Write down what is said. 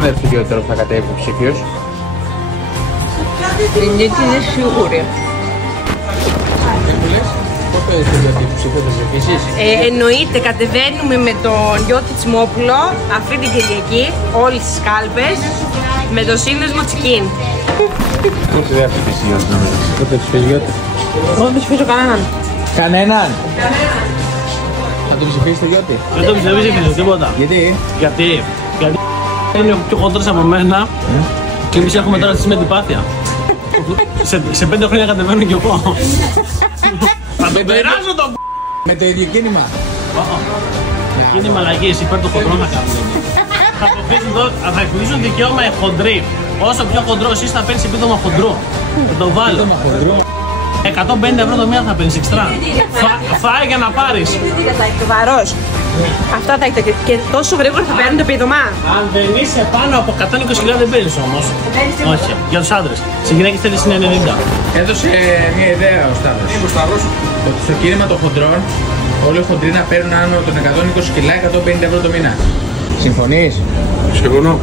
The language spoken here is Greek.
πιστεύετε περισσότερο θα κατέβει υποψήφιος? Γιατί είναι σίγουρη. Πώς το είστε για την ψηφίδες επίσης? Εννοείται, κατεβαίνουμε με τον Γιώτη Τσιμόπουλο αυτή την Κυριακή, όλες τις κάλπες, με το σύνδεσμο Τσικίν. Πώς δεν θα ψηφίσει Γιώτη νομίζεις? Δεν θα ψηφίσει Γιώτη? Εγώ δεν ψηφίζω κανέναν. Κανέναν? Θα το ψηφίσετε Γιώτη? Δεν το ψηφίζω τίποτα. Γιατί? Γιατί είναι πιο χοντρός από μένα και εμείς έχουμε τώρα τη συμπεντυπάθεια. Σε 5 χρόνια κατεβαίνω κι εγώ. Θα το περάσω το Με το ίδιο κίνημα? κίνημα αλλαγής υπέρ του χοντρών θα κάνουμε. Θα εκπλήσουν δικαίωμα οι χοντροί. Όσο πιο χοντρός είσαι θα παίρνεις επίδομα χοντρού. Θα το βάλω. 150 ευρώ το μήνα θα παίρνεις εξτρά. Φάε για να πάρεις. Το βαρός. Αυτά θα έχετε και τόσο γρήγορα θα παίρνουν το επίδομα. Αν δεν είσαι πάνω από 120.000 δεν παίρνεις όμως. Όχι, για τους άντρες. Σε γυναίκες θέλεις είναι 90. Έδωσε μια ιδέα ο Σταύρος. Ότι στο κίνημα των χοντρών όλοι οι χοντροί να παίρνουν άνω των 120 κιλά 150 ευρώ το μήνα. Συμφωνείς? Συμφωνώ.